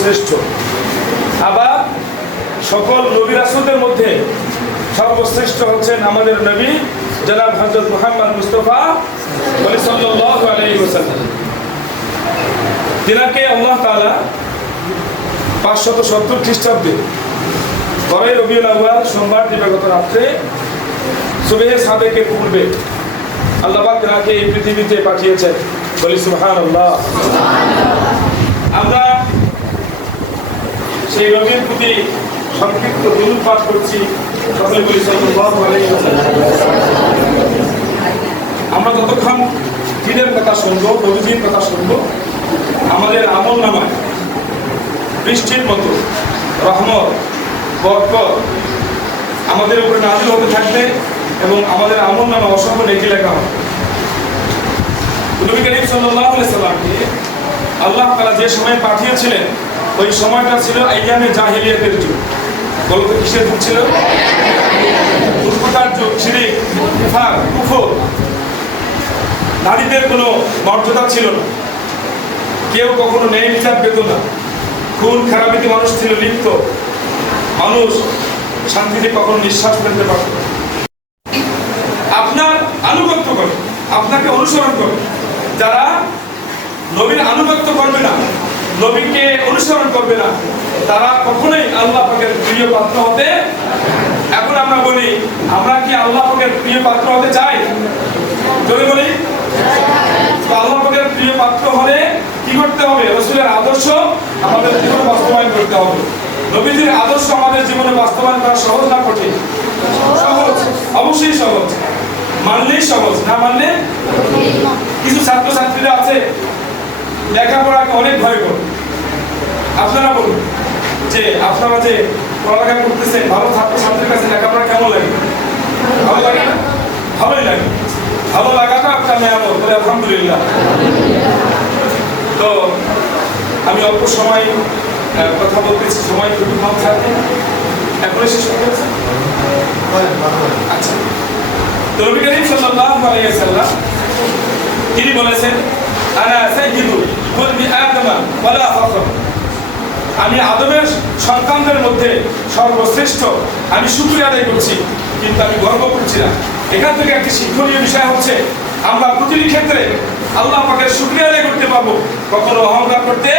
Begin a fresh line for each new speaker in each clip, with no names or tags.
সর্বশ্রেষ্ঠ। আবার সকল নবী রাসূলদের মধ্যে সর্বশ্রেষ্ঠ হচ্ছেন আমাদের নবী জনাব হজরত মুহাম্মদ মুস্তফা তিনাকে আল্লাহ তাআলা পাঁচশত সত্তর খ্রিস্টাব্দে বারোই রবিউল আউয়াল সোমবার দিবাগত রাত্রে সুবেহে সাদেকের পূর্বে আল্লাহ পাক তিনাকে এই পৃথিবীতে পাঠিয়েছেন। বলি সুবহানাল্লাহ। আমরা সেই রবির প্রতি সংক্ষিপ্ত দুরূদ পাঠ করছি। সকলে বলি আমরা যতক্ষণ দিনের কথা শুনব নবীজির কথা শুনব, আমাদের আমল নামায়, বৃষ্টির মতো রহমত, বরকত আমাদের উপরে নাজিল হতে থাকবে এবং আমাদের আমল নামা অসংখ্য নেকি লেখা হবে। নবী করিম আলাইহি সাল্লামকে আল্লাহ তাআলা যে সময় পাঠিয়েছিলেন ওই সময়টা ছিল আইয়ামে জাহিলিয়াতের যুগ। বলতো কিসের যুগ ছিল? উৎপতার যুগ, শিরিক নিফাক কুফর। নারীদের কোনো মর্যাদা ছিল না। কেউ কখনো ন্যায় বিচার পেত না। খুন, খারাপিতে মানুষ ছিল লিপ্ত। মানুষ শান্তিতে কখনো নিঃশ্বাস ফেলতে পারত আপনার আনুগত্য করে, আপনাকে অনুসরণ করে। যারা নবীর আনুগত্য করবে না নবীকে অনুসরণ করবে না। তারা কখনোই আল্লাহ পাকের প্রিয় পাত্র হতে এখন আমরা বলি, আমরা কি আল্লাহ পাকের প্রিয় পাত্র হতে চাই? যদি বলি। আল্লাহ পাকের প্রিয় পাত্র হলে কি করতে হবে? রসুলের আদর্শ আমাদের জীবনে বাস্তবায়ন করতে হবে। নবীজির আদর্শ আমাদের জীবনে বাস্তবায়ন করা সহজ না কঠিন? সহজ। অবশ্যই সহজ। মানলেই সহজ, না মানলে? কিছু ছাত্রছাত্রীরা আছে, লেখাপড়াকে অনেক ভয় করে। আপনারা বলুন যে আপনারা যে পড়ালেখা করতেছেন, ভালো ছাত্রছাত্রীর কাছে লেখাপড়া কেমন লাগে? ভালো লাগে না? ভালোই লাগে। ভালো লাগাটা একটা মেয়ামত বলে আলহামদুলিল্লাহ। তো আমি অল্প সময় কথা বলতেছি, সময় খুবই কম থাকে। এখন শেষ হয়ে গেছে? আচ্ছা। তো নবী করিম সাল্লাল্লাহু আলাইহি ওয়াসাল্লাম, তিনি বলেছেন আনা সাইয়্যিদু কুলবি আদমা ওয়ালা ফখর আমি আদমের সন্তানদের মধ্যে সর্বশ্রেষ্ঠ। আমি শুকরিয়া আদায় করছি, কিন্তু আমি গর্ব করছি না। এখান থেকে একটি শিক্ষণীয় বিষয় হচ্ছে, আমরা প্রতিটি ক্ষেত্রে আল্লাহ পাকের শুকরিয়া আদায় করতে পারব। কখনো অহংকার করতে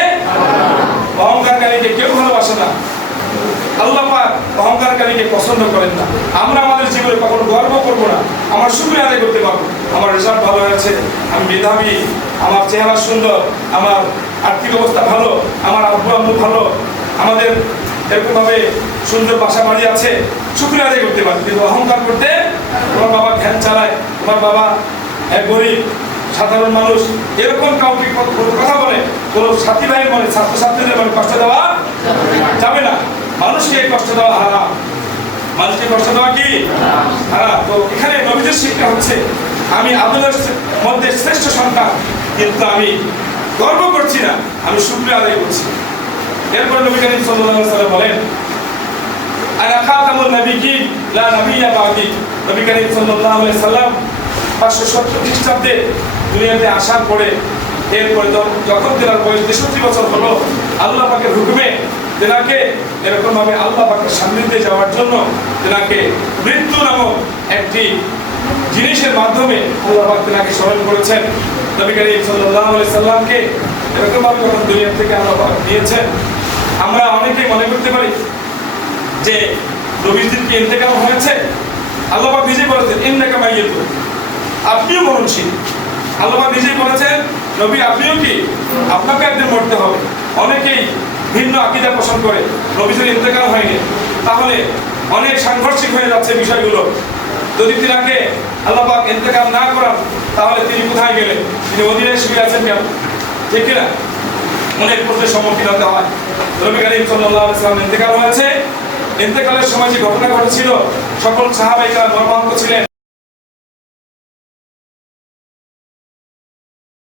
অহংকারকারীকে কেউ ভালোবাসে না। আল্লাহ পাক অহংকারকারীকে পছন্দ করেন না। আমরা আমাদের জীবনে কখনো গর্ব করব না। আমার শুক্রিয়া আদায় করতে পারব। আমার রেজাল্ট ভালো হয়েছে, আমি মেধাবী, আমার চেহারা সুন্দর, আমার আর্থিক অবস্থা ভালো, আমার আব্বু আম্মু ভালো, আমাদের এরকমভাবে সুন্দর বাসা বাড়ি আছে, শুক্রিয়া আদায় করতে পারি। কিন্তু অহংকার করতে তোমার বাবা ভ্যান চালায়, তোমার বাবা গরিব, সাধারণ মানুষ, এরকম কাউকে কথা বলে, কোনো সাথী ভাই বলে, ছাত্রছাত্রীদের মানে কষ্ট দেওয়া যাবে না। মানুষকে এই কষ্ট দেওয়া হারাম। মানুষকে কষ্ট দেওয়া কি? হারাম। তো এখানে নবীদের শিক্ষা হচ্ছে, আমি আদমের মধ্যে শ্রেষ্ঠ সন্তান, কিন্তু আমি গর্ব করছি না, আমি শুক্রিয়া আদায় করছি। এরপরে নবী করিম সাল্লাল্লাহু আলাইহি বলেন আনা খাতামুন নাবিয়্যিন, লা নাবিয়্যা বাদি। নবী করিম সাল্লাল্লাহু আলাইহি সাল্লাম 570 খ্রিস্টাব্দে দুনিয়াতে আসার পরে, এরপরে যখন- তেনার বয়স তেষট্টি বছর হলো, আল্লাহ পাকের হুকুমে তেনাকে এরকম ভাবে আল্লাহ পাকের সান্নিধ্যে যাওয়ার জন্য তেনাকে মৃত্যু নামক একটি জিনিসের মাধ্যমে আল্লাহ তেনাকে স্মরণ করেছেন। নবী করিম আলাইহি সাল্লামকে এরকম ভাবে যখন দুনিয়া থেকে আল্লাহ পাক নিয়েছেন আমরা অনেকেই মনে করতে পারি যে নবীজির কি ইন্তেকাল হয়েছে। আল্লাহ নিজেই বলেছেন, ইন্নাকা মাইয়াতুন আপনিও মরণশীল। আল্লাহ নিজেই বলেছেন, নবী, আপনিও কি? আপনাকে একদিন মরতে হবে। অনেকেই ভিন্ন আকিদা পোষণ করে নবীজির ইন্তেকাল হয়নি, তাহলে অনেক সাংঘর্ষিক হয়ে যাচ্ছে বিষয়গুলো। যদি তিনাকে আল্লাহ পাক ইন্তেকাল না করান তাহলে তিনি কোথায় গেলেন? তিনি অধীনে শুয়ে আছেন কেন? ঠিক কিনা? অনেক প্রশ্নের সম্মুখীন হতে হয়। নবী করিম সাল্লাহ ইসলাম ইন্তেকাল হয়েছে। ইন্তেকালের সময় যে ঘটনা ঘটেছিল, সকল সাহাবাহিকা মর্মাহত ছিলেন।